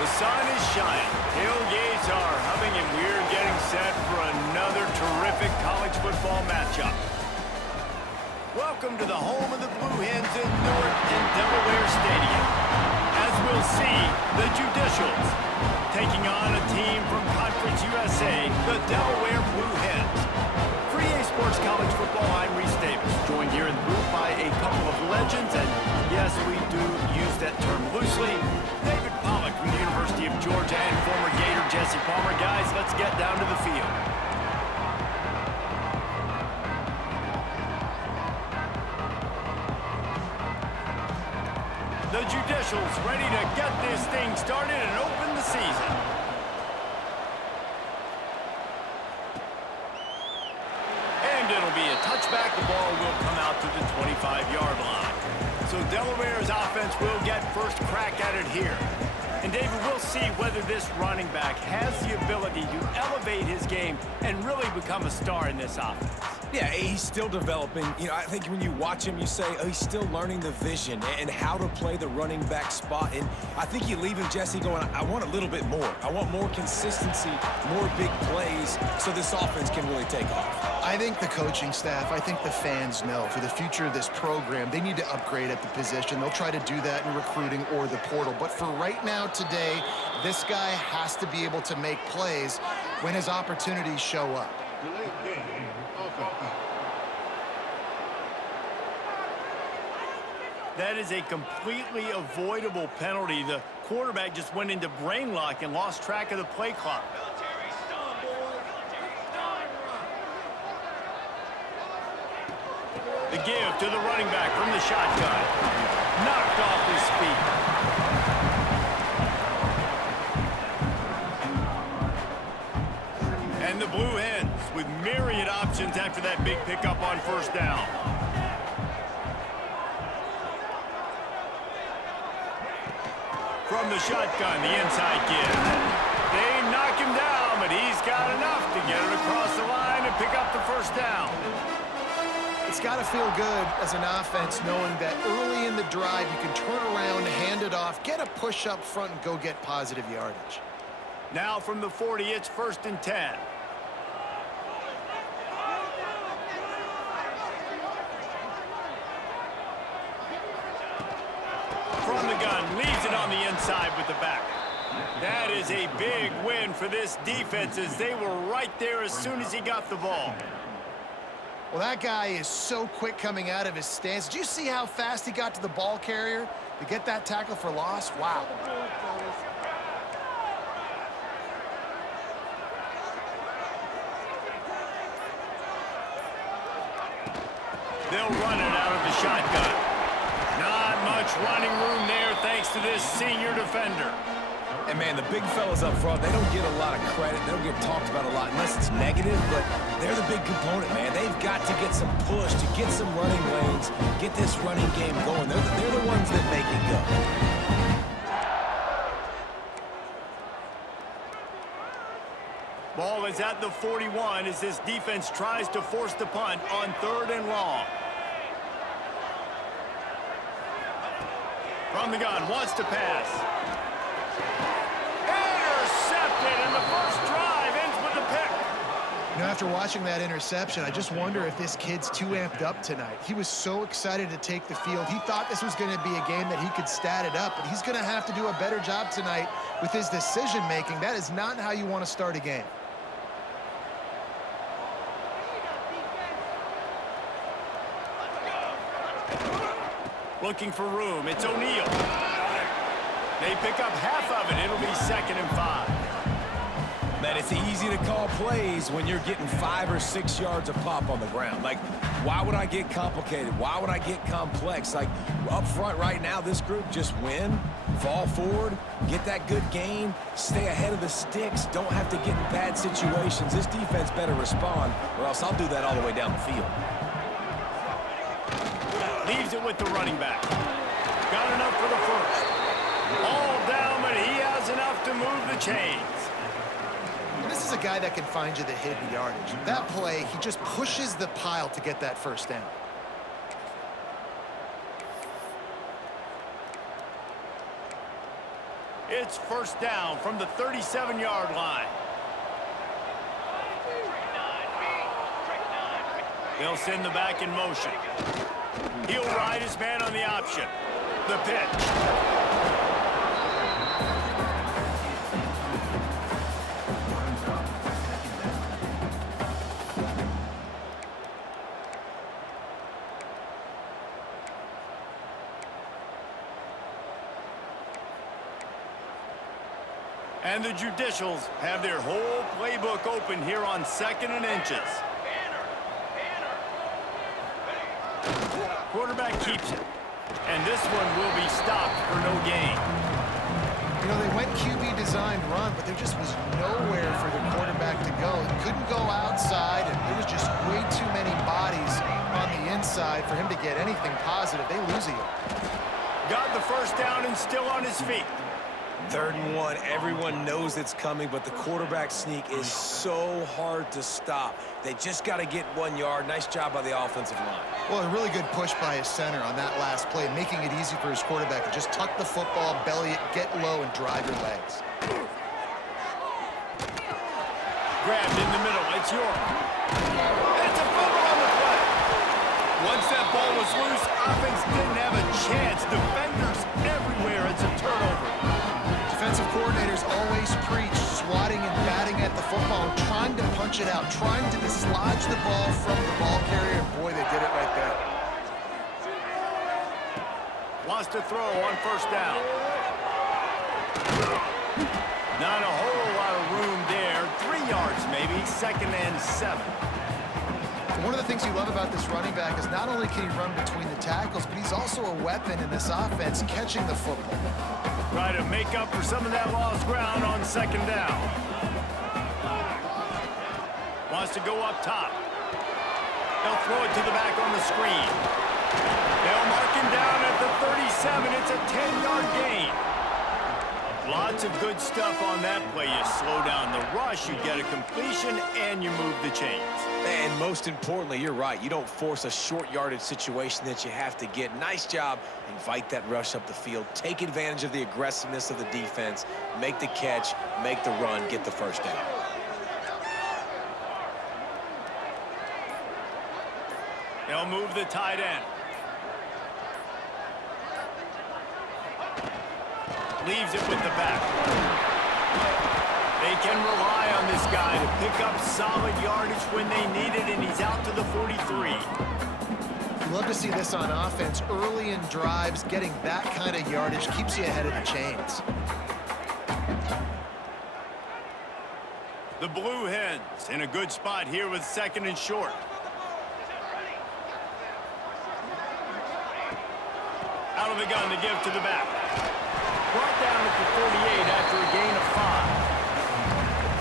The sun is shining, tailgates are humming, and we're getting set for another terrific college football matchup. Welcome to the home of the Blue Hens in Newark and Delaware Stadium. As we'll see, the Judicials taking on a team from Conference USA, the Delaware Blue Hens. For EA Sports College Football, I'm Reese Davis, joined here in the booth by a couple of legends, and yes, we do use that term loosely. David Pollock from the University of Georgia and former Gator Jesse Palmer. Guys, let's get down to the field. The Judicials ready to get this thing started and open the season. And it'll be a touchback. The ball will come out to the 25-yard line. So Delaware's offense will get first crack at it here. And David, we'll see whether this running back has the ability to elevate his game and really become a star in this offense. Yeah, he's still developing. You know, I think when you watch him, you say, oh, he's still learning the vision and how to play the running back spot. And I think you leave him, Jesse, going, I want a little bit more. I want more consistency, more big plays, so this offense can really take off. I think the coaching staff, I think the fans know for the future of this program, they need to upgrade at the position. They'll try to do that in recruiting or the portal. But for right now, today, this guy has to be able to make plays when his opportunities show up. That is a completely avoidable penalty. The quarterback just went into brain lock and lost track of the play clock. The give to the running back from the shotgun. Knocked off his feet. And the Blue Hens with myriad options after that big pickup on first down. From the shotgun, the inside give. They knock him down, but he's got enough to get it across the line and pick up the first down. It's got to feel good as an offense knowing that early in the drive you can turn around, hand it off, get a push up front, and go get positive yardage. Now from the 40, it's 1st and 10. From the gun, leaves it on the inside with the back. That is a big win for this defense as they were right there as soon as he got the ball. Well, that guy is so quick coming out of his stance. Did you see how fast he got to the ball carrier to get that tackle for loss? Wow. They'll run it out of the shotgun. Not much running room there thanks to this senior defender. And, man, the big fellas up front, they don't get a lot of credit. They don't get talked about a lot unless it's negative, but they're the big component, man. They've got to get some push, to get some running lanes, get this running game going. They're the ones that make it go. Ball is at the 41 as this defense tries to force the punt on 3rd and long. From the gun, wants to pass. Intercepted, and the first drive ends with a pick. You know, after watching that interception, I just wonder if this kid's too amped up tonight. He was so excited to take the field. He thought this was going to be a game that he could stat it up, but he's going to have to do a better job tonight with his decision-making. That is not how you want to start a game. Looking for room. It's O'Neal. They pick up half of it. It'll be 2nd and 5. Man, it's easy to call plays when you're getting 5 or 6 yards of pop on the ground. Like, why would I get complicated? Why would I get complex? Like, up front right now, this group just win, fall forward, get that good gain, stay ahead of the sticks, don't have to get in bad situations. This defense better respond, or else I'll do that all the way down the field. Leaves it with the running back. Got enough for the first. All down, but he has enough to move the chains. This is a guy that can find you the hidden yardage. That play, he just pushes the pile to get that first down. It's first down from the 37-yard line. They'll send the back in motion. He'll ride his man on the option. The pitch. And the Judicials have their whole playbook open here on 2nd and inches. Quarterback keeps it. And this one will be stopped for no gain. You know, they went QB designed run, but there just was nowhere for the quarterback to go. He couldn't go outside, and there was just way too many bodies on the inside for him to get anything positive. They lose him. Got the first down and still on his feet. 3rd and 1. Everyone knows it's coming, but the quarterback sneak is so hard to stop. They just got to get 1 yard. Nice job by the offensive line. Well, a really good push by his center on that last play, making it easy for his quarterback to just tuck the football, belly it, get low, and drive your legs. Grabbed in the middle. It's York. It's a fumble on the play. Once that ball was loose, offense didn't have a chance. Defenders everywhere. It's a turnover. Defensive coordinators always preach swatting and batting at the football, trying to punch it out, trying to dislodge the ball from the ball carrier. And boy, they did it right there. Wants to throw on first down. Not a whole lot of room there. 3 yards maybe. 2nd and 7. One of the things you love about this running back is not only can he run between the tackles, but he's also a weapon in this offense, catching the football. Try to make up for some of that lost ground on 2nd down. Wants to go up top. They'll throw it to the back on the screen. They'll mark him down at the 37. It's a 10-yard gain. Lots of good stuff on that play. You slow down the rush, you get a completion, and you move the chains. And most importantly, you're right. You don't force a short yardage situation that you have to get. Nice job. Invite that rush up the field. Take advantage of the aggressiveness of the defense. Make the catch, make the run, get the first down. They'll move the tight end. Leaves it with the back. They can rely on this guy to pick up solid yardage when they need it, and he's out to the 43. You love to see this on offense. Early in drives, getting that kind of yardage keeps you ahead of the chains. The Blue Hens in a good spot here with 2nd and short. Out of the gun to give to the back. Brought down at the 48 after a gain of 5.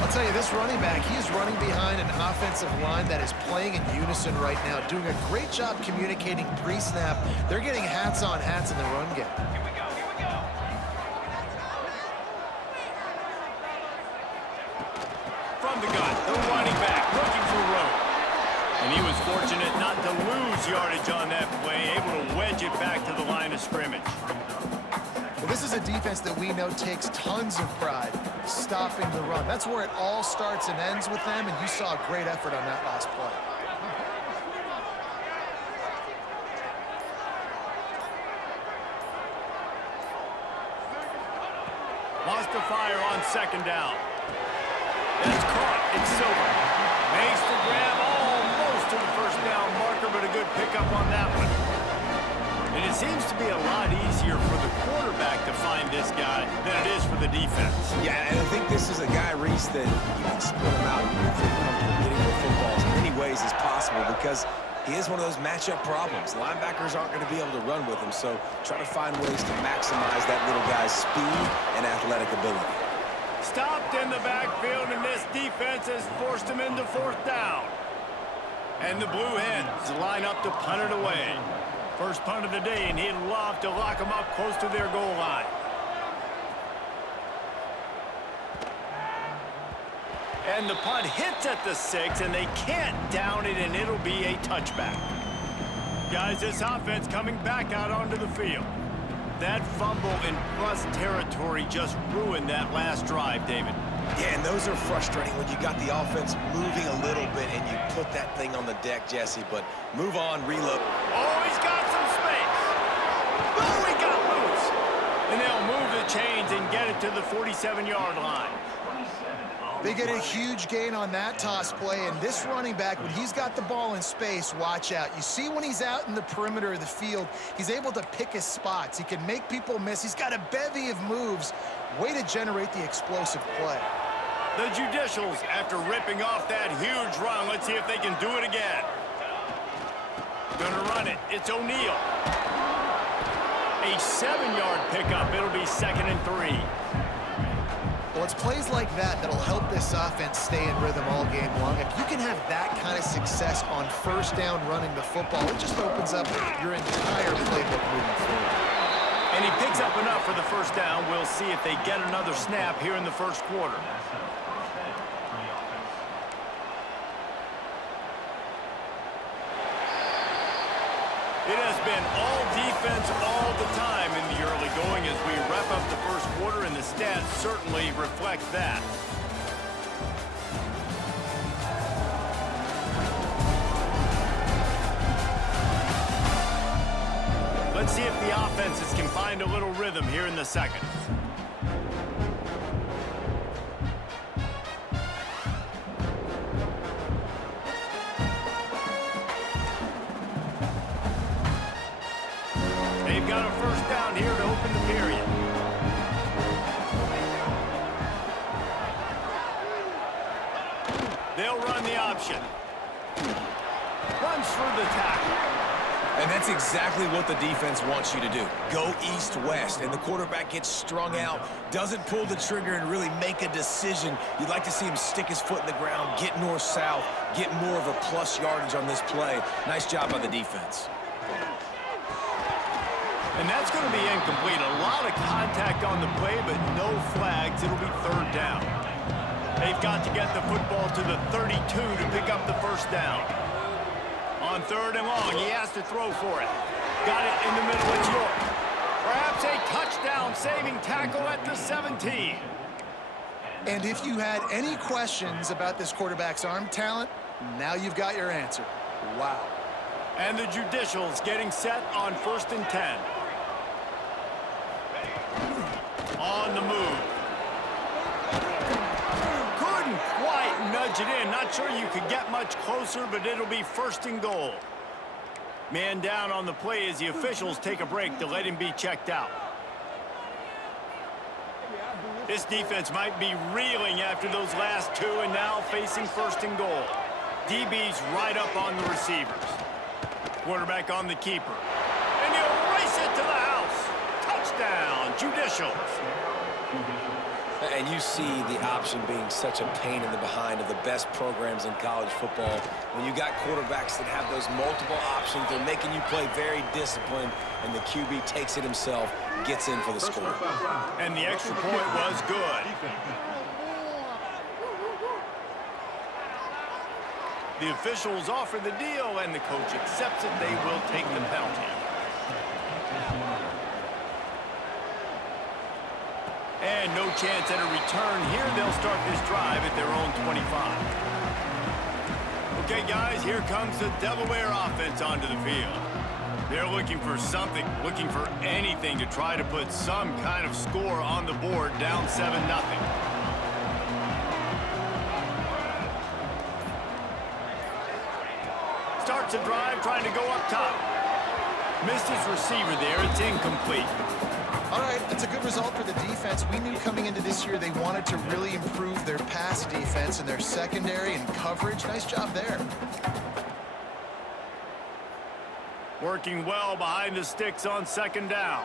I'll tell you, this running back, he is running behind an offensive line that is playing in unison right now, doing a great job communicating pre-snap. They're getting hats on hats in the run game. Here we go, here we go. From the gun, the running back looking for room. And he was fortunate not to lose yardage on that play, able to wedge it back to the line of scrimmage. Well, this is a defense that we know takes tons of pride stopping the run. That's where it all starts and ends with them, and you saw a great effort on that last play. Wants to fire on 2nd down. That's caught. It's Silver. Makes the grab almost to the first down marker, but a good pickup on that one. And it seems to be a lot easier for the quarterback to find this guy than it is for the defense. Yeah, and I think this is a guy, Reese, that you can split him out and feel comfortable getting the football as many ways as possible because he is one of those matchup problems. Linebackers aren't going to be able to run with him, so try to find ways to maximize that little guy's speed and athletic ability. Stopped in the backfield, and this defense has forced him into 4th down. And the Blue Hens line up to punt it away. First punt of the day, and he'd love to lock them up close to their goal line. And the punt hits at the 6, and they can't down it, and it'll be a touchback. Guys, this offense coming back out onto the field. That fumble in plus territory just ruined that last drive, David. Yeah, and those are frustrating when you got the offense moving a little bit and you put that thing on the deck, Jesse. But move on, reload. Oh, he's got some space. Oh, he got loose. And they'll move the chains and get it to the 47-yard line. They get a huge gain on that toss play, and this running back, when he's got the ball in space, watch out. You see when he's out in the perimeter of the field, he's able to pick his spots. He can make people miss. He's got a bevy of moves. Way to generate the explosive play. The Judicials, after ripping off that huge run, let's see if they can do it again. Gonna run it. It's O'Neal. A 7-yard pickup. It'll be 2nd and 3. Well, it's plays like that that'll help this offense stay in rhythm all game long. If you can have that kind of success on first down running the football, it just opens up your entire playbook moving forward. And he picks up enough for the first down. We'll see if they get another snap here in the first quarter. It has been all defense all the time in the early going as we wrap up the first quarter, and the stats certainly reflect that. Let's see if the offenses can find a little rhythm here in the second. They've got a first down here to open the period. They'll run the option. Runs through the tackle. And that's exactly what the defense wants you to do. Go east-west, and the quarterback gets strung out, doesn't pull the trigger and really make a decision. You'd like to see him stick his foot in the ground, get north-south, get more of a plus yardage on this play. Nice job by the defense. And that's going to be incomplete. A lot of contact on the play, but no flags. It'll be 3rd down. They've got to get the football to the 32 to pick up the first down. On 3rd and long, he has to throw for it. Got it in the middle, it's York. Perhaps a touchdown-saving tackle at the 17. And if you had any questions about this quarterback's arm talent, now you've got your answer. Wow. And the Judicials getting set on 1st and 10. On the move. Couldn't quite nudge it in. Not sure you could get much closer, but it'll be 1st and goal. Man down on the play as the officials take a break to let him be checked out. This defense might be reeling after those last 2 and now facing 1st and goal. DB's right up on the receivers. Quarterback on the keeper. And he'll race it to the house. Touchdown, Judicials. And you see the option being such a pain in the behind of the best programs in college football. When you got quarterbacks that have those multiple options, they're making you play very disciplined, and the QB takes it himself, gets in for the score. And the extra point was good. The officials offer the deal, and the coach accepts it. They will take the penalty. And no chance at a return here. They'll start this drive at their own 25. Okay, guys, here comes the Delaware offense onto the field. They're looking for something, looking for anything to try to put some kind of score on the board, down 7-0. Starts a drive, trying to go up top. Missed his receiver there. It's incomplete. All right, that's a good result for the defense. We knew coming into this year they wanted to really improve their pass defense and their secondary and coverage. Nice job there. Working well behind the sticks on 2nd down.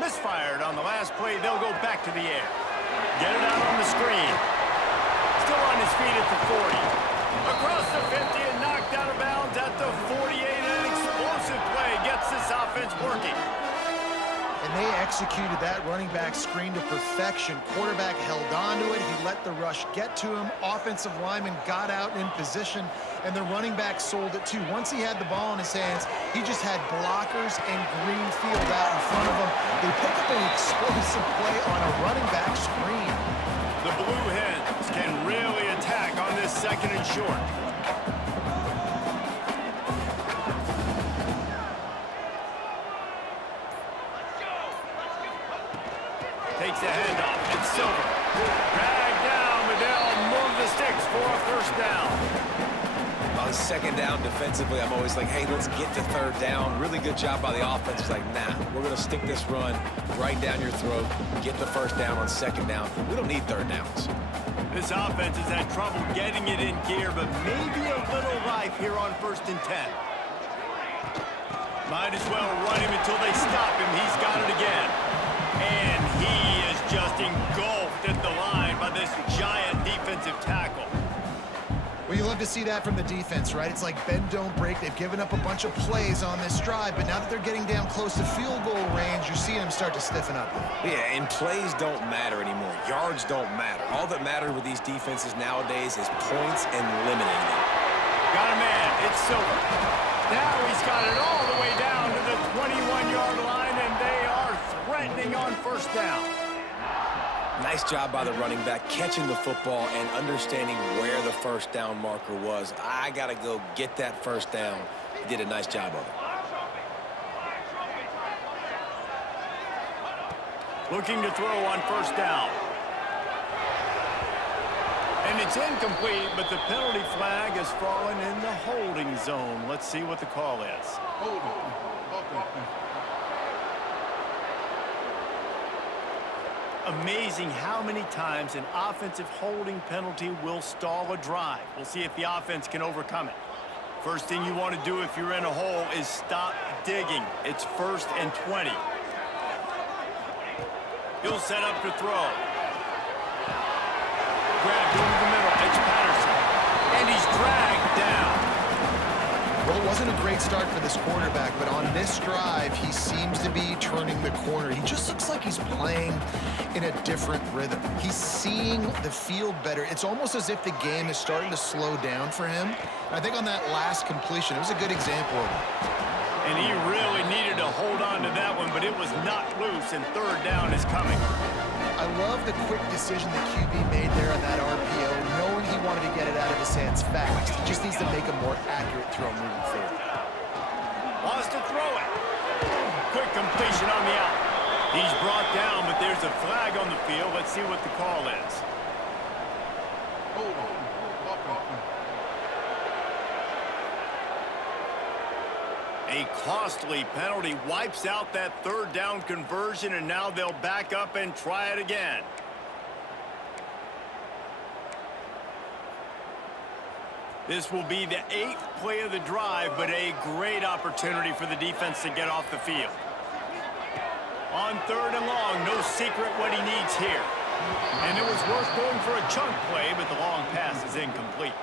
Misfired on the last play. They'll go back to the air. Get it out on the screen. Still on his feet at the 40. Across the 50 and knocked out of bounds at the 48. An explosive play gets this offense working. and they executed that running back screen to perfection. Quarterback held on to it. He let the rush get to him. Offensive lineman got out in position, and the running back sold it too. Once he had the ball in his hands, he just had blockers and green field out in front of him. They picked up an explosive play on a running back screen. The Blue Hens can really attack on this 2nd and short. Takes the handoff. It's Silver. Dragged down, but they'll move the sticks for a 1st down. On 2nd down defensively, I'm always like, hey, let's get to 3rd down. Really good job by the offense. It's like, nah, we're going to stick this run right down your throat, get the 1st down on 2nd down. We don't need 3rd downs. This offense has had trouble getting it in gear, but maybe a little life here on 1st and 10. Might as well run him until they stop him. He's got it again. And he is just engulfed at the line by this giant defensive tackle. Well, you love to see that from the defense, right? It's like bend, don't break. They've given up a bunch of plays on this drive, but now that they're getting down close to field goal range, you're seeing them start to stiffen up. Yeah, and plays don't matter anymore. Yards don't matter. All that matters with these defenses nowadays is points and limiting them. Got a man. It's Silver. Now he's got it all the way down to the 21-yard line, and they are threatening on 1st down. Nice job by the running back, catching the football and understanding where the 1st down marker was. I got to go get that 1st down. He did a nice job of it. Looking to throw on 1st down. And it's incomplete, but the penalty flag has fallen in the holding zone. Let's see what the call is. Amazing how many times an offensive holding penalty will stall a drive. We'll see if the offense can overcome it. First thing you want to do if you're in a hole is stop digging. It's 1st and 20. He'll set up to throw. Grabbed over the middle. It's Patterson. And he's dragged down. Well, it wasn't a great start for this quarterback, but on this drive, he seems to be turning the corner. He just looks like he's playing in a different rhythm. He's seeing the field better. It's almost as if the game is starting to slow down for him. And I think on that last completion, it was a good example of it. And he really needed to hold on to that one, but it was not loose, and 3rd down is coming. I love the quick decision the QB made there on that RPO, knowing he wanted to get it out of his hands fast. He just needs to make a more accurate throw moving forward. Wants to throw it. Quick completion on the out. He's brought down, but there's a flag on the field. Let's see what the call is. A costly penalty wipes out that 3rd down conversion, and now they'll back up and try it again. This will be the 8th play of the drive, but a great opportunity for the defense to get off the field. On 3rd and long, no secret what he needs here. And it was worth going for a chunk play, but the long pass is incomplete.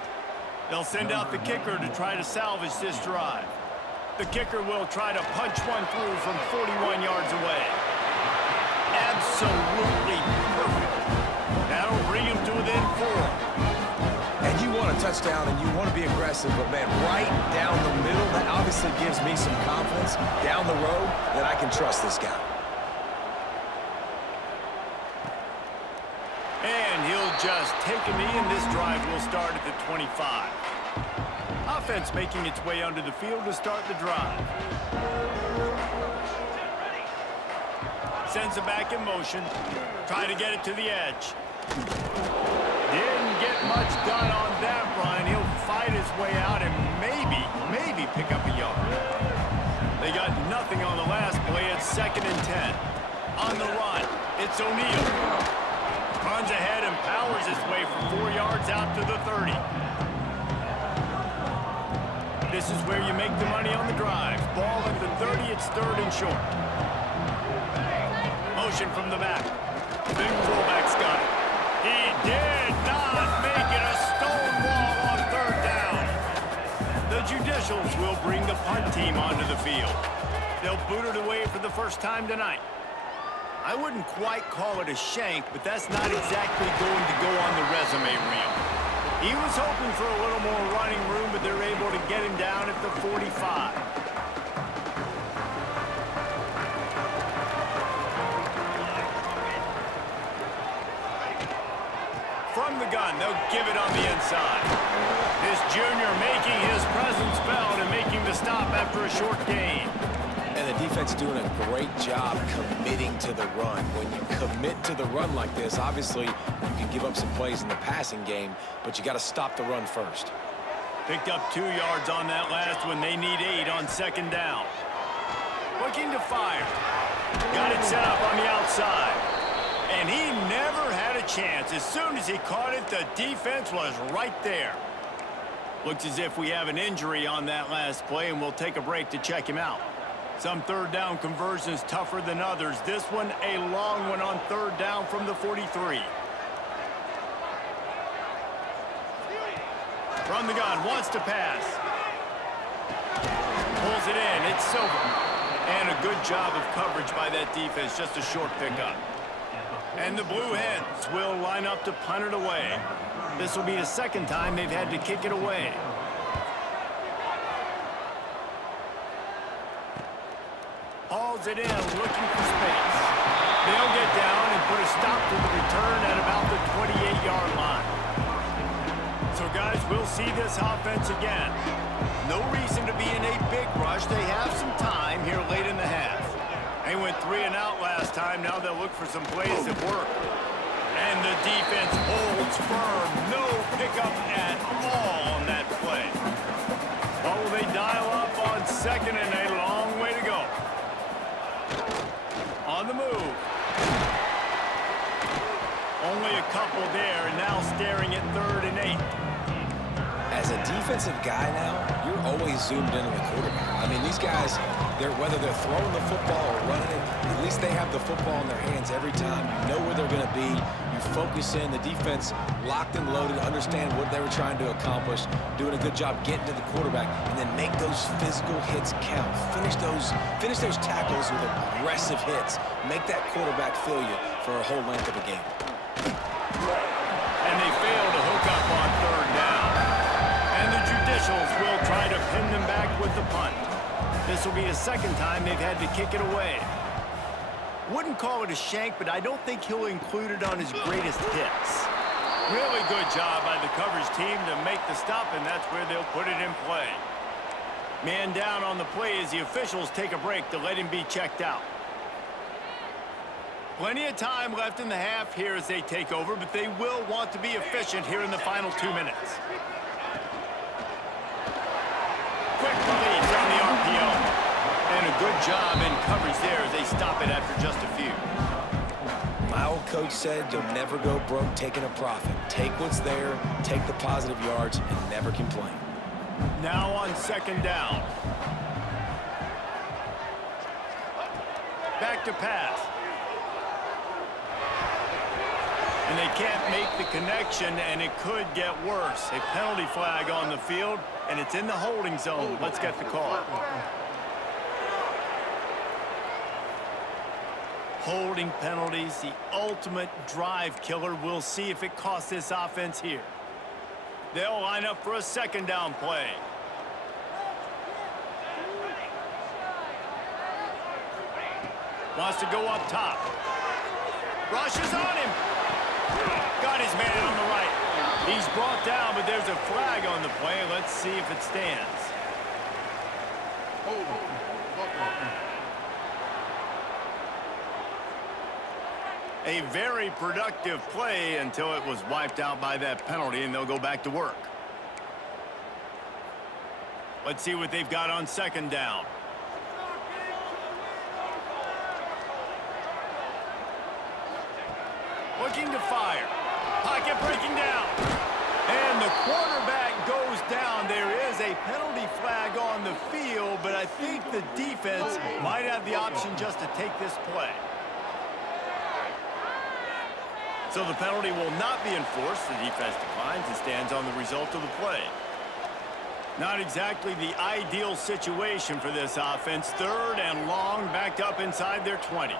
They'll send out the kicker to try to salvage this drive. The kicker will try to punch one through from 41 yards away. Absolutely perfect. That'll bring him to within 4. And you want a touchdown and you want to be aggressive, but man, right down the middle, that obviously gives me some confidence down the road that I can trust this guy. And he'll just take a knee, and this drive will start at the 25. Offense making its way onto the field to start the drive. Sends it back in motion. Try to get it to the edge. Didn't get much done on that run. He'll fight his way out and maybe pick up a yard. They got nothing on the last play. It's 2nd and 10. On the run, it's O'Neal. Runs ahead and powers his way for 4 yards out to the 30. This is where you make the money on the drive. Ball at the 30, it's 3rd and short. Motion from the back. Big fullback's got it. He did not make it a stone wall on 3rd down. The Judicials will bring the punt team onto the field. They'll boot it away for the first time tonight. I wouldn't quite call it a shank, but that's not exactly going to go on the resume reel. He was hoping for a little more running room, but they're able to get him down at the 45. From the gun, they'll give it on the inside. This junior making his presence felt and making the stop after a short gain. And the defense doing a great job committing to the run. When you commit to the run like this, obviously you can give up some plays in the passing game, but you got to stop the run first. Picked up 2 yards on that last one. They need 8 on second down. Looking to fire. Got it set up on the outside. And he never had a chance. As soon as he caught it, the defense was right there. Looks as if we have an injury on that last play, and we'll take a break to check him out. Some third down conversions tougher than others. This one, a long one on third down from the 43. From the gun, wants to pass. Pulls it in, it's Silver. And a good job of coverage by that defense, just a short pickup. And the Blue Hens will line up to punt it away. This will be the second time they've had to kick it away. Hauls it in, looking for space. They'll get down and put a stop to the return at about the 28-yard line. So, guys, we'll see this offense again. No reason to be in a big rush. They have some time here late in the half. They went 3 and out last time. Now they'll look for some plays that work. And the defense holds firm. No pickup at all on that play. What will they dial up on second and a long way to go? On the move. Only a couple there, and now staring at 3rd and 8. As a defensive guy now, you're always zoomed in on the quarterback. I mean, these guys, whether they're throwing the football or running it, at least they have the football in their hands every time. You know where they're going to be. You focus in. The defense locked and loaded, understand what they were trying to accomplish, doing a good job getting to the quarterback, and then make those physical hits count. Finish those tackles with aggressive hits. Make that quarterback feel you for a whole length of a game. And they fail to hook up on 3rd down. And the Judicials will try to pin them back with the punt. This will be the second time they've had to kick it away. Wouldn't call it a shank, but I don't think he'll include it on his greatest hits. Really good job by the coverage team to make the stop, and that's where they'll put it in play. Man down on the play as the officials take a break to let him be checked out. Plenty of time left in the half here as they take over, but they will want to be efficient here in the final 2 minutes. Quick release on the RPO. And a good job in coverage there as they stop it after just a few. My old coach said you'll never go broke taking a profit. Take what's there, take the positive yards, and never complain. Now on second down. Back to pass. And they can't make the connection, and it could get worse. A penalty flag on the field, and it's in the holding zone. Let's get the call. Holding penalties, the ultimate drive killer. We'll see if it costs this offense here. They'll line up for a second down play. Wants to go up top. Rushes on him. Got his man on the right. He's brought down, but there's a flag on the play. Let's see if it stands. A very productive play until it was wiped out by that penalty, and they'll go back to work. Let's see what they've got on second down. Looking to fire. Pocket breaking down. And the quarterback goes down. There is a penalty flag on the field, but I think the defense might have the option just to take this play. So the penalty will not be enforced. The defense declines and stands on the result of the play. Not exactly the ideal situation for this offense. 3rd and long, backed up inside their 20.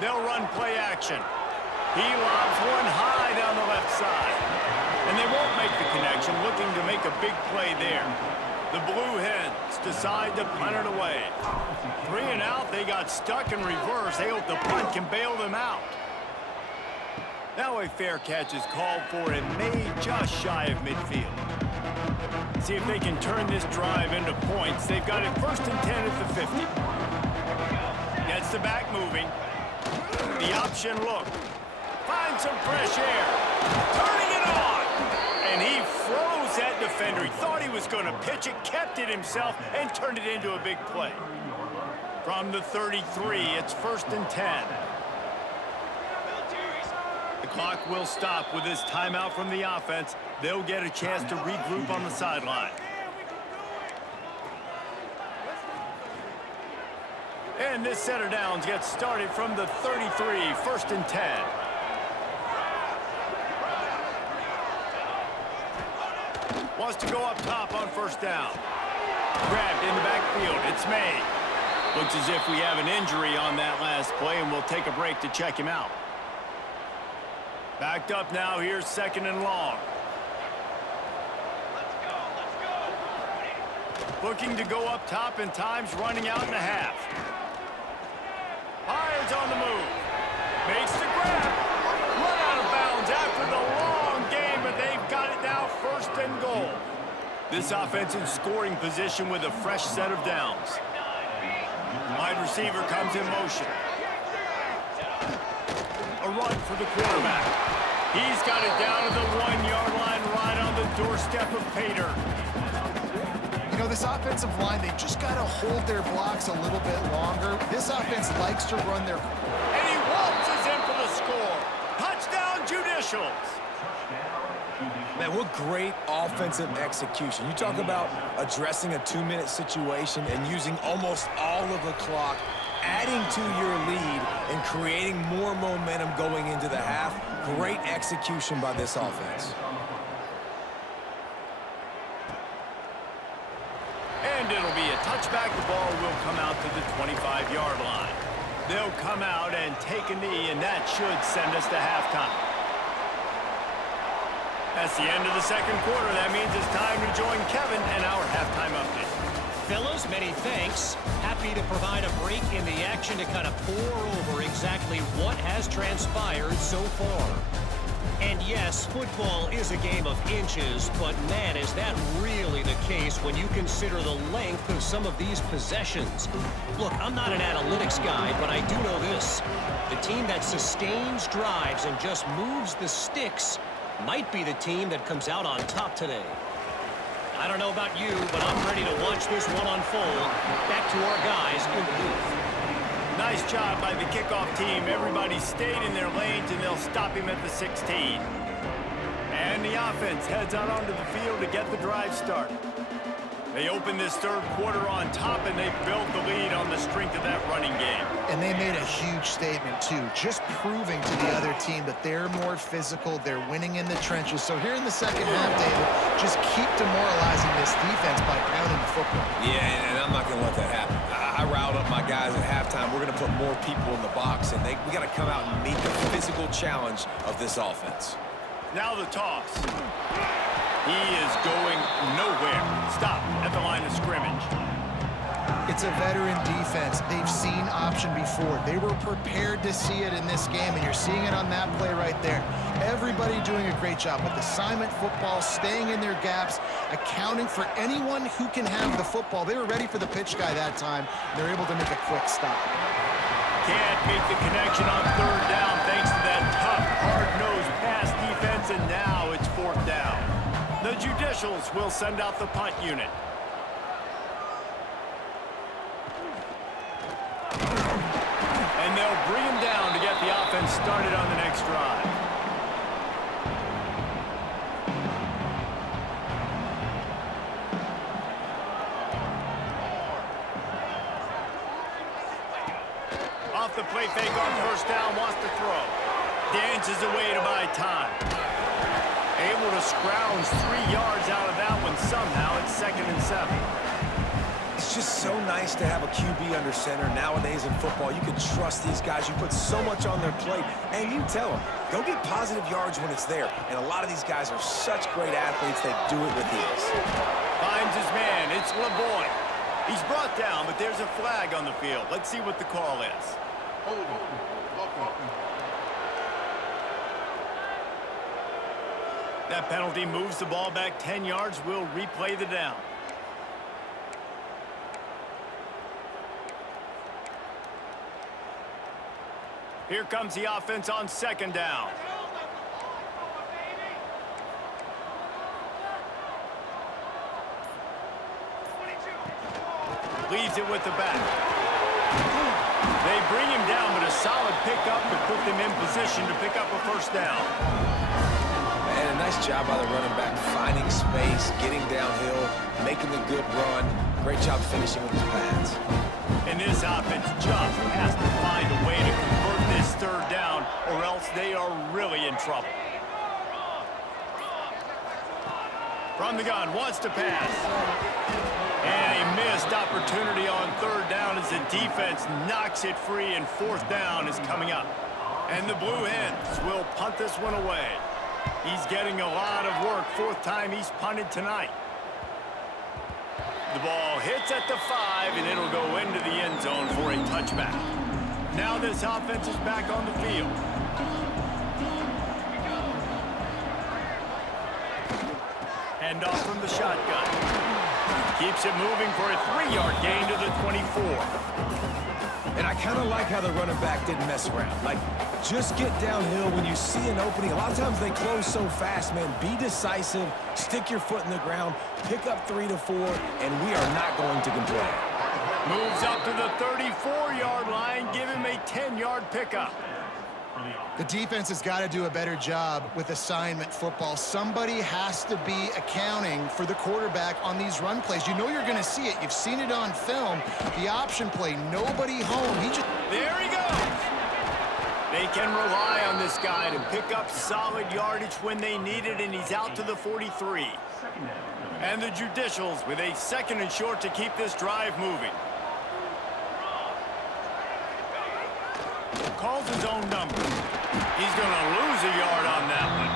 They'll run play action. He lobs one high down the left side. And they won't make the connection, looking to make a big play there. The Blue Hens decide to punt it away. 3 and out, they got stuck in reverse. They hope the punt can bail them out. Now a fair catch is called for and made just shy of midfield. See if they can turn this drive into points. They've got it 1st and 10 at the 50. Gets the back moving. The option look. Finds some fresh air. Turning it on. And he froze that defender. He thought he was going to pitch it, kept it himself, and turned it into a big play. From the 33, it's 1st and 10. The clock will stop with this timeout from the offense. They'll get a chance to regroup on the sideline. And this set of downs gets started from the 33, 1st and 10. Wants to go up top on 1st down. Grabbed in the backfield. It's made. Looks as if we have an injury on that last play, and we'll take a break to check him out. Backed up now. Here's 2nd and long. Looking to go up top, and time's running out in a half. Hines on the move. Makes the grab. Run out of bounds after the long game, but they've got it now 1st and goal. This offense in scoring position with a fresh set of downs. Wide receiver comes in motion. A run for the quarterback. He's got it down to the 1-yard line right on the doorstep of Pater. You know, this offensive line, they've just got to hold their blocks a little bit longer. This offense likes to run their... And he waltzes in for the score. Touchdown, Judicials. Man, what great offensive execution. You talk about addressing a 2-minute situation and using almost all of the clock, adding to your lead and creating more momentum going into the half. Great execution by this offense. And it'll be a touchback. The ball will come out to the 25-yard line. They'll come out and take a knee, and that should send us to halftime. That's the end of the 2nd quarter. That means it's time to join Kevin and our halftime update. Fellas, many thanks. Happy to provide a break in the action to kind of pour over exactly what has transpired so far. And yes, football is a game of inches, but man, is that really the case when you consider the length of some of these possessions. Look, I'm not an analytics guy, but I do know this. The team that sustains drives and just moves the sticks might be the team that comes out on top today. I don't know about you, but I'm ready to watch this one unfold. Back to our guys in the booth. Nice job by the kickoff team. Everybody stayed in their lanes, and they'll stop him at the 16. And the offense heads out onto the field to get the drive started. They opened this 3rd quarter on top, and they built the lead on the strength of that running game. And they made a huge statement, too, just proving to the other team that they're more physical, they're winning in the trenches. So here in the 2nd half, David, just keep demoralizing this defense by pounding the football. Yeah, and I'm not going to let that happen. I riled up my guys at halftime. We're going to put more people in the box, and we got to come out and meet the physical challenge of this offense. Now the toss. He is going nowhere. Stop at the line of scrimmage. It's a veteran defense. They've seen option before. They were prepared to see it in this game, and you're seeing it on that play right there. Everybody doing a great job with assignment football, staying in their gaps, accounting for anyone who can have the football. They were ready for the pitch guy that time. They're able to make a quick stop. Can't make the connection on 3rd down thanks to that tough, hard-nosed pass defense, and now it's 4th down. The Judicials will send out the punt unit. And they'll bring him down to get the offense started on the next drive. Off the play fake on 1st down, wants to throw. Dances away to buy time. Able to scrounge 3 yards out of that one somehow. It's 2nd and 7. It's just so nice to have a QB under center. Nowadays in football, you can trust these guys. You put so much on their plate, and you tell them, go get positive yards when it's there. And a lot of these guys are such great athletes, they do it with ease. Finds his man. It's LeBoy. He's brought down, but there's a flag on the field. Let's see what the call is. That penalty moves the ball back 10 yards. We'll replay the down. Here comes the offense on second down. Leaves it with the back. They bring him down, but a solid pickup to put them in position to pick up a first down. And a nice job by the running back, finding space, getting downhill, making a good run. Great job finishing with his pads. And this offense just has to find a way to convert this third down, or else they are really in trouble. From the gun, wants to pass. And a missed opportunity on third down as the defense knocks it free, and fourth down is coming up. And the Blue Hens will punt this one away. He's getting a lot of work. Fourth time he's punted tonight. The ball hits at the 5, and it'll go into the end zone for a touchback. Now this offense is back on the field. Hand off from the shotgun. Keeps it moving for a 3-yard gain to the 24. And I kind of like how the running back didn't mess around. Like, just get downhill when you see an opening. A lot of times they close so fast, man. Be decisive, stick your foot in the ground, pick up 3 to 4, and we are not going to complain. Moves up to the 34-yard line, give him a 10-yard pickup. The defense has got to do a better job with assignment football. Somebody has to be accounting for the quarterback on these run plays. You know you're going to see it. You've seen it on film. The option play, nobody home. There he goes. They can rely on this guy to pick up solid yardage when they need it, and he's out to the 43. And the Judicials with a 2nd and short to keep this drive moving. Calls his own number. He's going to lose a yard on that one.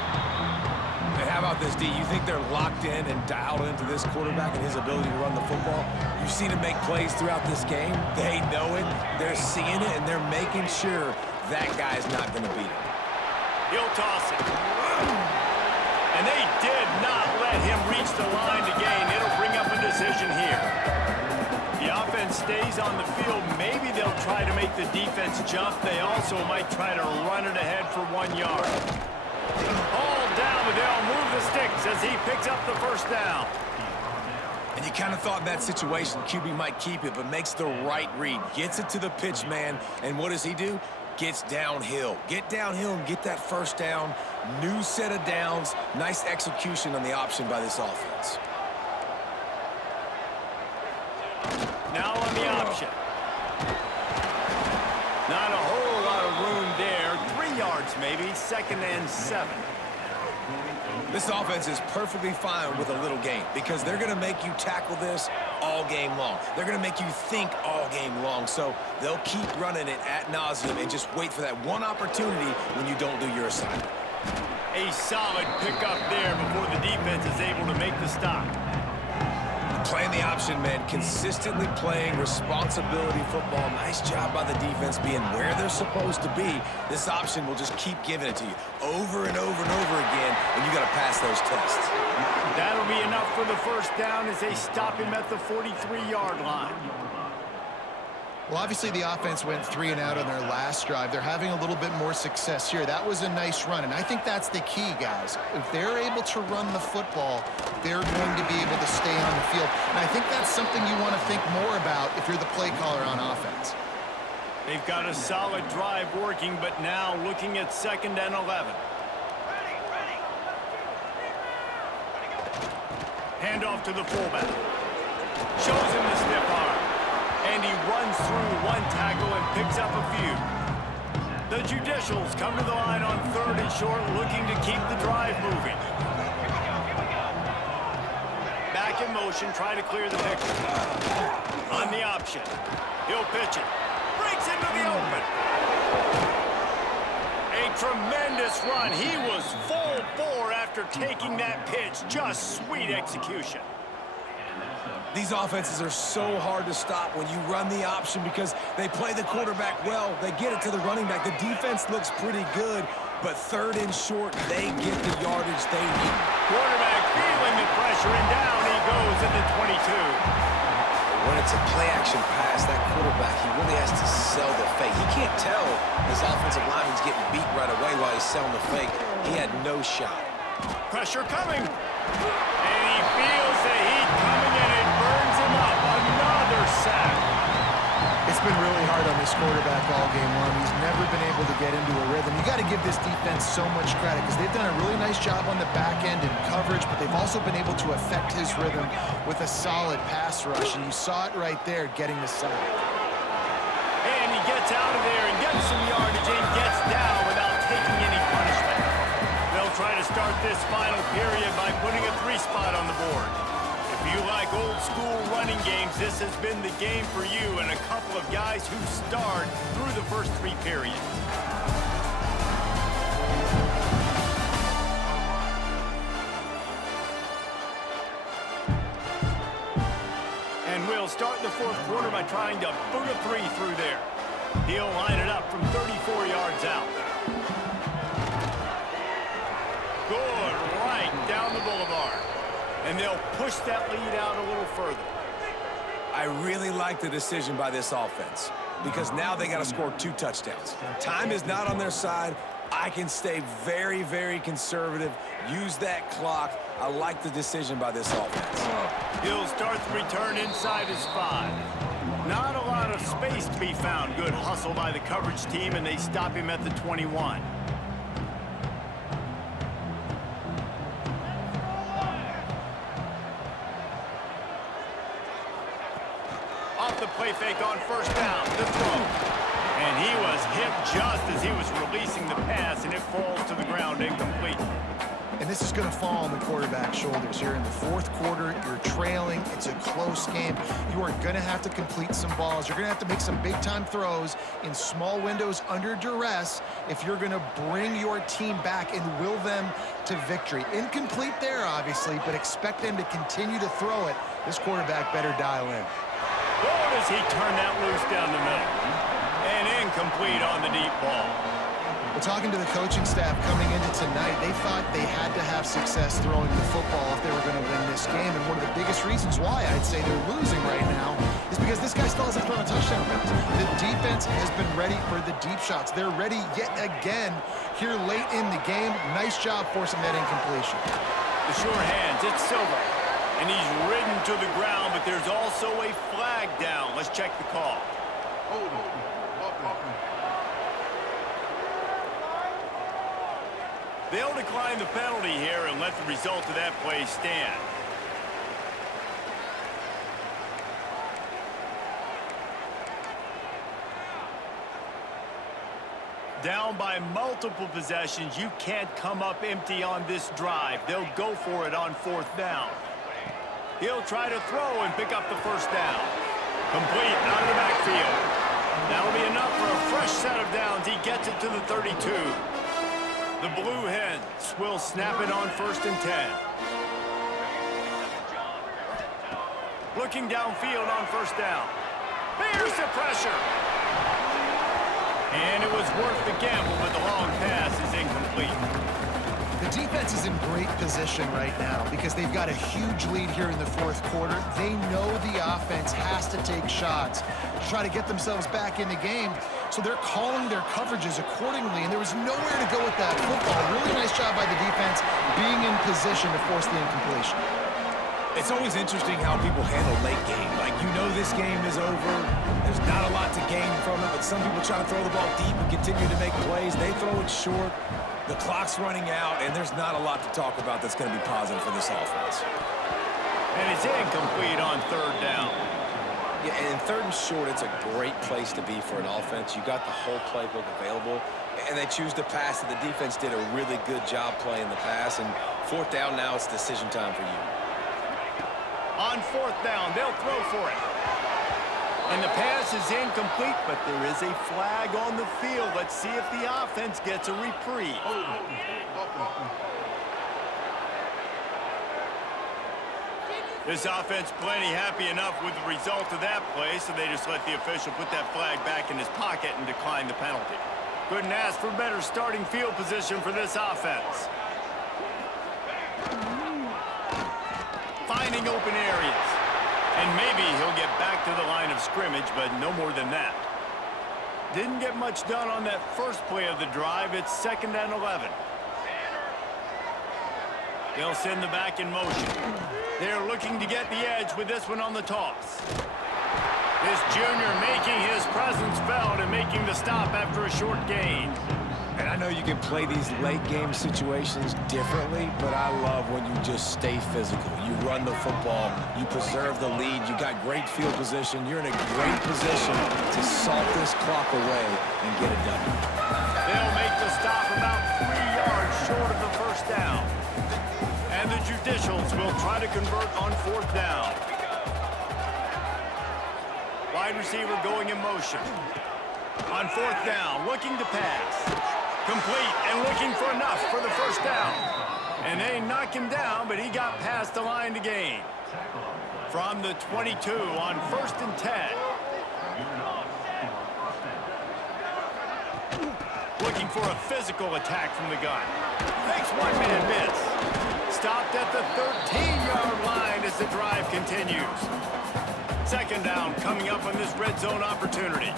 And how about this, D? You think they're locked in and dialed into this quarterback and his ability to run the football? You've seen him make plays throughout this game. They know it, they're seeing it, and they're making sure that guy's not going to beat him. He'll toss it. And they did not let him reach the line to gain. It'll bring up a decision here. The offense stays on the field. Maybe they'll try to make the defense jump. They also might try to run it ahead for 1 yard. All down, but they'll move the sticks as he picks up the first down. And you kind of thought in that situation QB might keep it, but makes the right read. Gets it to the pitch man, and what does he do? Gets downhill. Get downhill and get that first down. New set of downs. Nice execution on the option by this offense. Now on the option. Not a whole lot of room there. 3 yards maybe, 2nd and 7. This offense is perfectly fine with a little gain because they're going to make you tackle this all game long. They're going to make you think all game long. So they'll keep running it ad nauseum and just wait for that one opportunity when you don't do your assignment. A solid pickup there before the defense is able to make the stop. Playing the option, man. Consistently playing responsibility football. Nice job by the defense being where they're supposed to be. This option will just keep giving it to you over and over and over again, and you got to pass those tests. That'll be enough for the first down as they stop him at the 43-yard line. Well, obviously the offense went 3 and out on their last drive. They're having a little bit more success here. That was a nice run, and I think that's the key, guys. If they're able to run the football, they're going to be able to stay on the field. And I think that's something you want to think more about if you're the play caller on offense. They've got a solid drive working, but now looking at 2nd and 11. Hand off to the fullback. Shows him the stiff arm. And he runs through 1 tackle and picks up a few. The Judicials come to the line on 3rd and short, looking to keep the drive moving. Back in motion, try to clear the picture. On the option. He'll pitch it. Breaks into the open. A tremendous run. He was full bore after taking that pitch. Just sweet execution. These offenses are so hard to stop when you run the option because they play the quarterback well. They get it to the running back. The defense looks pretty good, but third and short, they get the yardage they need. Quarterback feeling the pressure, and down he goes at the 22. When it's a play-action pass, that quarterback, he really has to sell the fake. He can't tell his offensive lineman's getting beat right away while he's selling the fake. He had no shot. Pressure coming. And he feels the heat coming, and it burns him up. Another sack. It's been really hard on this quarterback all game long. He's never been able to get into a rhythm. You got to give this defense so much credit because they've done a really nice job on the back end in coverage, but they've also been able to affect his rhythm with a solid pass rush, and you saw it right there getting the sack. And he gets out of there and gets some yardage and gets down without taking any punishment. They'll try to start this final period by putting a 3-spot on the board. If you like old-school running games, this has been the game for you and a couple of guys who starred through the first 3 periods. And we'll start the fourth quarter by trying to boot a 3 through there. He'll line it up from 34 yards out. Good, right down the boulevard. And they'll push that lead out a little further. I really like the decision by this offense because now they got to score 2 touchdowns. Time is not on their side. I can stay very, very conservative, use that clock. I like the decision by this offense. He'll start the return inside his 5. Not a lot of space to be found. Good hustle by the coverage team, and they stop him at the 21. Off the play fake on first down, the throw. And he was hit just as he was releasing the pass, and it falls to the ground incomplete. And this is going to fall on the quarterback's shoulders here in the fourth quarter. You're trailing. It's a close game. You are going to have to complete some balls. You're going to have to make some big-time throws in small windows under duress if you're going to bring your team back and will them to victory. Incomplete there, obviously, but expect them to continue to throw it. This quarterback better dial in. Oh, does he turn that loose down the middle? And incomplete on the deep ball. Well, talking to the coaching staff coming into tonight, they thought they had to have success throwing the football if they were going to win this game. And one of the biggest reasons why I'd say they're losing right now is because this guy still hasn't thrown a touchdown pass. The defense has been ready for the deep shots. They're ready yet again here late in the game. Nice job forcing that incompletion. The sure hands, it's Silver. And he's ridden to the ground, but there's also a flag down. Let's check the call. They'll decline the penalty here and let the result of that play stand. Down by multiple possessions, you can't come up empty on this drive. They'll go for it on fourth down. He'll try to throw and pick up the first down. Complete out of the backfield. That'll be enough for a fresh set of downs. He gets it to the 32. The Blue Hens will snap it on 1st and 10. Looking downfield on first down. Here's the pressure. And it was worth the gamble, but the long pass is incomplete. The defense is in great position right now because they've got a huge lead here in the fourth quarter. They know the offense has to take shots to try to get themselves back in the game. So they're calling their coverages accordingly, and there was nowhere to go with that football. Really nice job by the defense being in position to force the incompletion. It's always interesting how people handle late game. Like, you know this game is over. There's not a lot to gain from it, but some people try to throw the ball deep and continue to make plays. They throw it short. The clock's running out, and there's not a lot to talk about that's going to be positive for this offense. And it's incomplete on third down. Yeah, and in third and short, it's a great place to be for an offense. You got the whole playbook available, and they choose to pass it. The defense did a really good job playing the pass, and fourth down now, it's decision time for you. On On fourth down, they'll throw for it. And the pass is incomplete, but there is a flag on the field. Let's see if the offense gets a reprieve. This offense plenty happy enough with the result of that play, so they just let the official put that flag back in his pocket and decline the penalty. Couldn't ask for better starting field position for this offense. Finding open areas. And maybe he'll get back to the line of scrimmage, but no more than that. Didn't get much done on that first play of the drive. It's 2nd and 11. They'll send the back in motion. They're looking to get the edge with this one on the toss. This junior making his presence felt and making the stop after a short gain. And I know you can play these late game situations differently, but I love when you just stay physical. You run the football, you preserve the lead, you got great field position, you're in a great position to salt this clock away and get it done. They'll make the stop about 3 yards short of the first down. And the Judicials will try to convert on 4th down. Wide receiver going in motion. On 4th down, looking to pass. Complete and looking for enough for the first down. And they knock him down, but he got past the line to gain. From the 22 on 1st and 10. Looking for a physical attack from the gun. Makes one man miss. Stopped at the 13-yard line as the drive continues. 2nd down coming up on this red zone opportunity.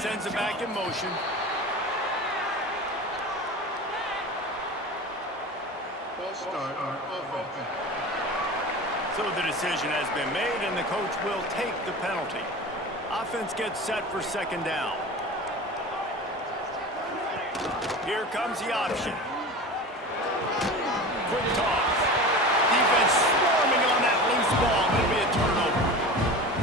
Sends it back in motion. So the decision has been made, and the coach will take the penalty. Offense gets set for 2nd down. Here comes the option. Quick toss. Defense swarming on that loose ball. It'll be a turnover.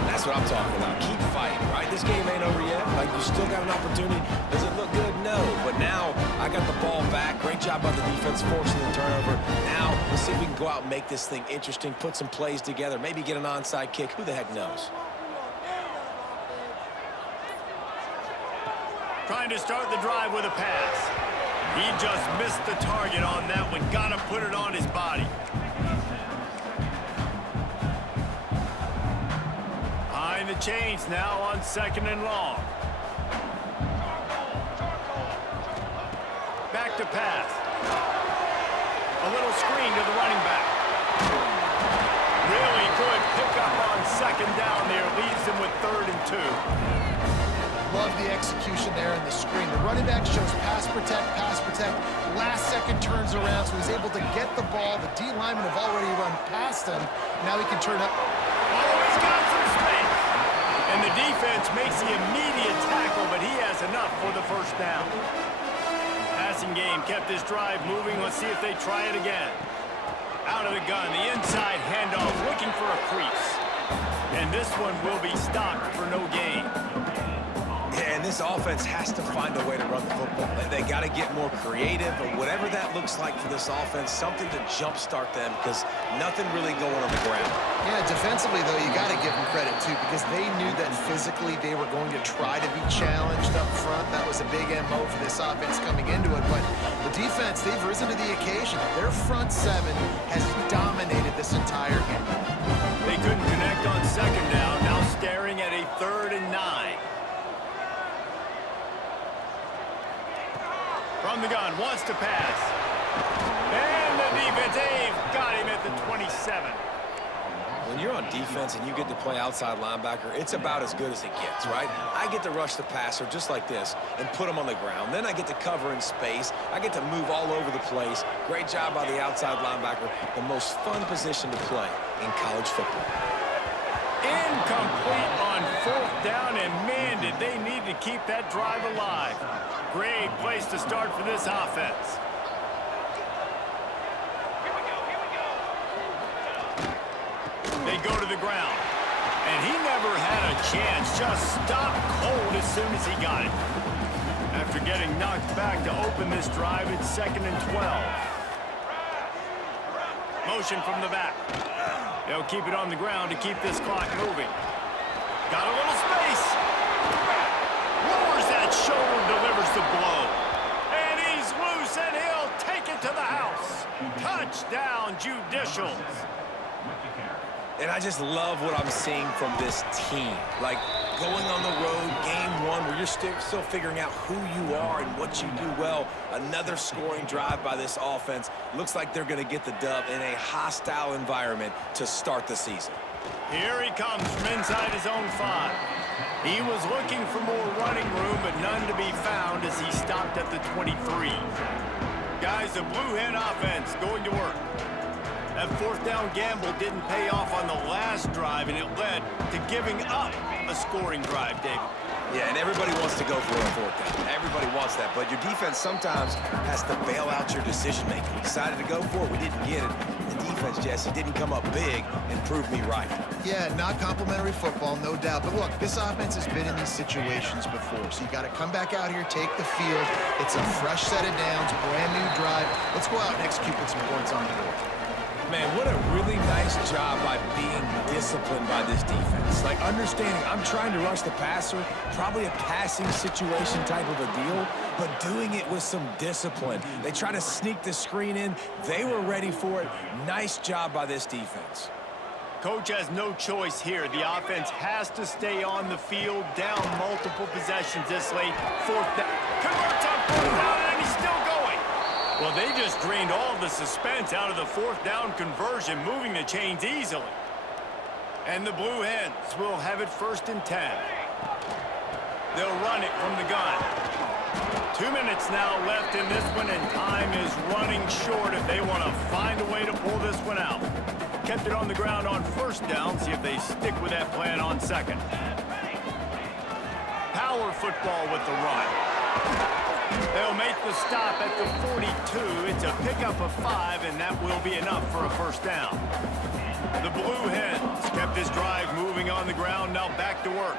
That's what I'm talking about. Keep fighting, right? This game ain't over yet. Like, you still got an opportunity. Does it look good? No. But now, I got the ball back. Great job by the defense forcing the turnover. Now, let's see if we can go out and make this thing interesting, put some plays together, maybe get an onside kick. Who the heck knows? Trying to start the drive with a pass. He just missed the target on that one. Got to put it on his body. Behind the chains now on 2nd and long. Back to pass. A little screen to the running back. Really good pickup on 2nd down there. Leaves them with 3rd and 2. Love the execution there in the screen. The running back shows pass protect, pass protect. Last second turns around, so he's able to get the ball. The D linemen have already run past him. Now he can turn up. Oh, he's got some space. And the defense makes the immediate tackle, but he has enough for the first down. Passing game kept this drive moving. Let's see if they try it again. Out of the gun, the inside handoff, looking for a crease. And this one will be stopped for no gain. And this offense has to find a way to run the football. They got to get more creative, or whatever that looks like for this offense, something to jumpstart them, because nothing really going on the ground. Yeah, defensively, though, you got to give them credit, too, because they knew that physically they were going to try to be challenged up front. That was a big MO for this offense coming into it. But the defense, they've risen to the occasion. Their front 7 has dominated this entire game. They couldn't connect on 2nd down, now staring at a 3rd and 9. From the gun, wants to pass. And the defense, they've got him at the 27. When you're on defense and you get to play outside linebacker, it's about as good as it gets, right? I get to rush the passer just like this and put him on the ground. Then I get to cover in space. I get to move all over the place. Great job by the outside linebacker. The most fun position to play in college football. Incomplete on 4th down, and man, did they need to keep that drive alive. Great place to start for this offense. They go to the ground, and he never had a chance. Just stopped cold as soon as he got it. After getting knocked back to open this drive, it's 2nd and 12. Motion from the back. They'll keep it on the ground to keep this clock moving. Got a little space. Lowers that shoulder, delivers the blow. And he's loose, and he'll take it to the house. Touchdown, Judicials. And I just love what I'm seeing from this team. Like, going on the road, game one, where you're still figuring out who you are and what you do well. Another scoring drive by this offense. Looks like they're going to get the dub in a hostile environment to start the season. Here he comes from inside his own 5. He was looking for more running room, but none to be found as he stopped at the 23. Guys, the Blue Hen offense going to work. That fourth down gamble didn't pay off on the last drive, and it led to giving up a scoring drive, David. Yeah, and everybody wants to go for a fourth down. Everybody wants that, but your defense sometimes has to bail out your decision-making. We decided to go for it. We didn't get it. The defense, Jesse, didn't come up big and prove me right. Yeah, not complimentary football, no doubt. But look, this offense has been in these situations before, so you got to come back out here, take the field. It's a fresh set of downs, brand new drive. Let's go out and execute with some points on the board. Man, what a really nice job by being disciplined by this defense. Like, understanding I'm trying to rush the passer, probably a passing situation type of a deal, but doing it with some discipline. They try to sneak the screen in. They were ready for it. Nice job by this defense. Coach has no choice here. The offense has to stay on the field, down multiple possessions this late. Fourth down. Converts on fourth down, and he's still going. Well, they just drained all the suspense out of the fourth down conversion, moving the chains easily. And the Blue Hens will have it 1st and 10. They'll run it from the gun. 2 minutes now left in this one, and time is running short if they want to find a way to pull this one out. Kept it on the ground on 1st down. See if they stick with that plan on 2nd. Power football with the run. They'll make the stop at the 42. It's a pickup of 5, and that will be enough for a 1st down. The Blue Hens kept this drive moving on the ground. Now back to work.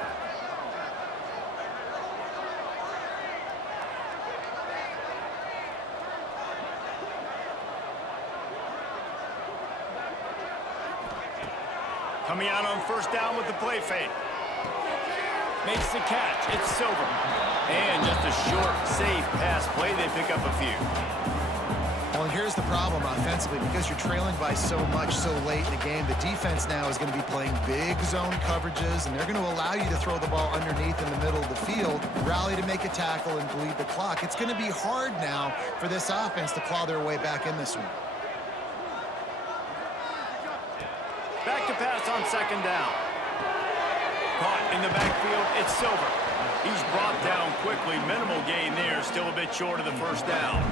Coming out on 1st down with the play fake. Makes the catch. It's Silver. And just a short, safe pass play. They pick up a few. Well, here's the problem offensively. Because you're trailing by so much so late in the game, the defense now is going to be playing big zone coverages, and they're going to allow you to throw the ball underneath in the middle of the field, rally to make a tackle, and bleed the clock. It's going to be hard now for this offense to claw their way back in this one. Back to pass on 2nd down. Caught in the backfield, it's Silver. He's brought down quickly. Minimal gain there, still a bit short of the 1st down.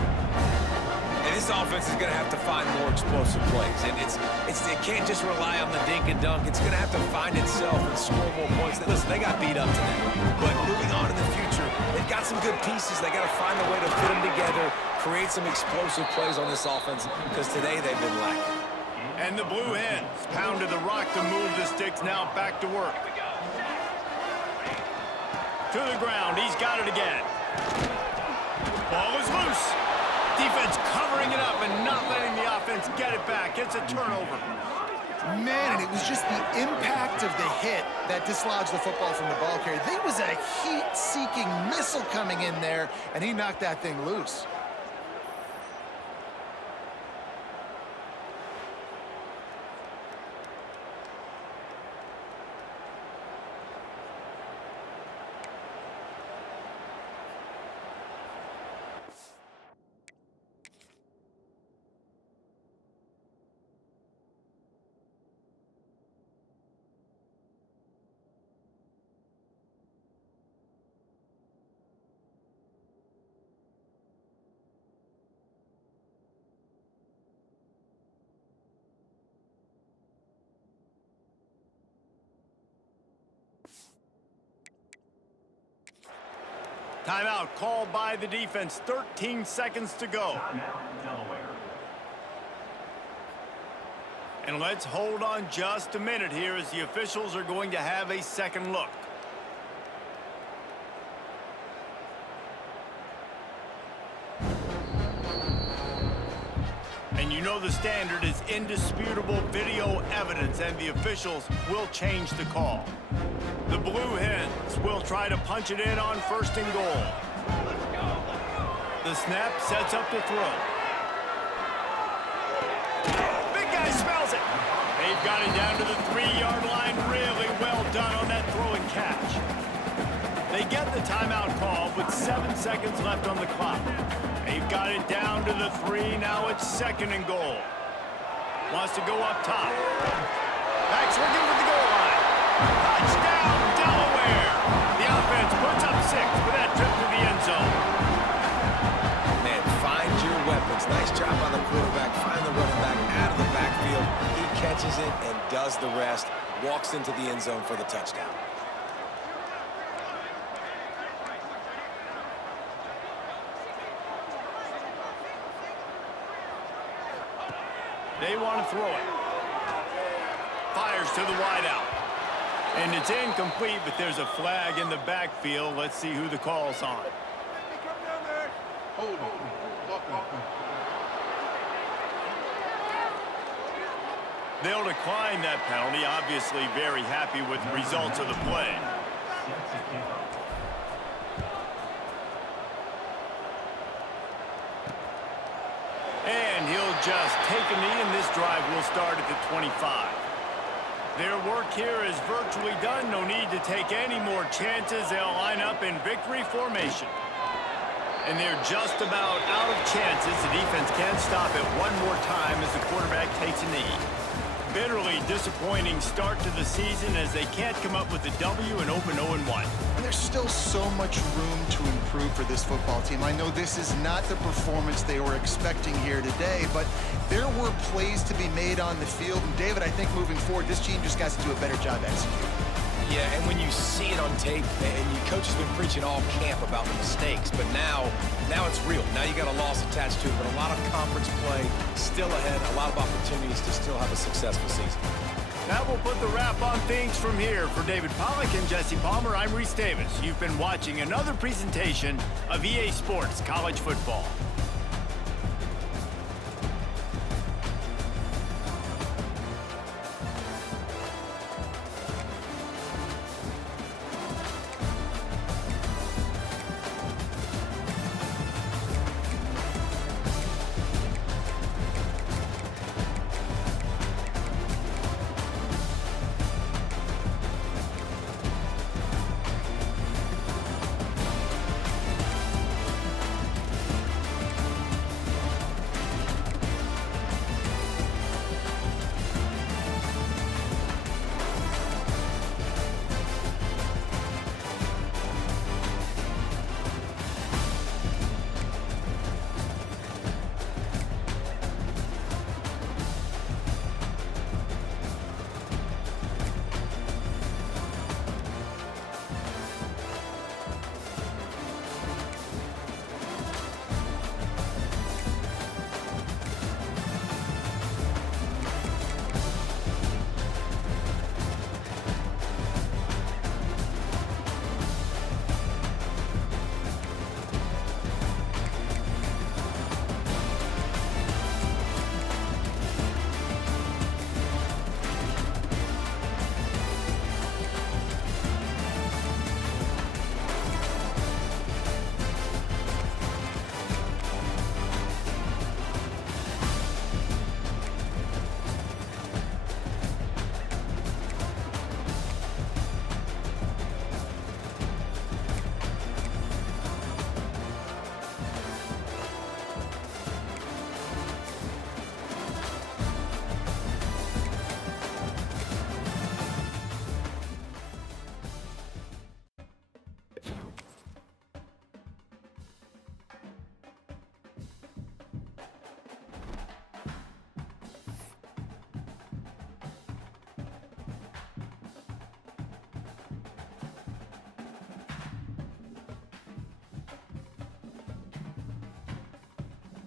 And this offense is going to have to find more explosive plays. And it can't just rely on the dink and dunk. It's going to have to find itself and score more points. Listen, they got beat up today. But moving on in the future, they've got some good pieces. They got to find a way to fit them together, create some explosive plays on this offense, because today they've been lacking. And the Blue Hens pounded the rock to move the sticks. Now back to work. To the ground. He's got it again. Ball is loose. Defense covering it up and not letting the offense get it back. It's a turnover. Man, and it was just the impact of the hit that dislodged the football from the ball carrier. There was a heat-seeking missile coming in there, and he knocked that thing loose. Timeout called by the defense. 13 seconds to go. Delaware. And let's hold on just a minute here as the officials are going to have a 2nd look. And you know know the standard is indisputable video evidence, and the officials will change the call. The Blue Hens will try to punch it in on 1st and goal. The snap sets up the throw. Big guy smells it. They've got it down to the 3-yard line. Really well done on that throw and catch. They get the timeout call with 7 seconds left on the clock. They've got it down to the 3. Now it's 2nd and goal. Wants to go up top. Backs looking for the goal line. Touchdown, Delaware. The offense puts up 6 for that trip to the end zone. Man, find your weapons. Nice job on the quarterback. Find the running back out of the backfield. He catches it and does the rest. Walks into the end zone for the touchdown. They want to throw it. Fires to the wideout. And it's incomplete, but there's a flag in the backfield. Let's see who the call's on. They'll decline that penalty. Obviously very happy with the results of the play. And he'll just take a knee, and this drive will start at the 25. Their work here is virtually done. No need to take any more chances. They'll line up in victory formation. And they're just about out of chances. The defense can't stop it one more time as the quarterback takes a knee. Bitterly disappointing start to the season as they can't come up with a W and open 0-1. And there's still so much room to improve for this football team. I know this is not the performance they were expecting here today, but there were plays to be made on the field. And David, I think moving forward, this team just got to do a better job executing. Yeah, and when you see it on tape, and your coach has been preaching all camp about the mistakes, but now it's real. Now you got a loss attached to it, but a lot of conference play still ahead, a lot of opportunities to still have a successful season. That will put the wrap on things from here. For David Pollack and Jesse Palmer, I'm Reese Davis. You've been watching another presentation of EA Sports College Football.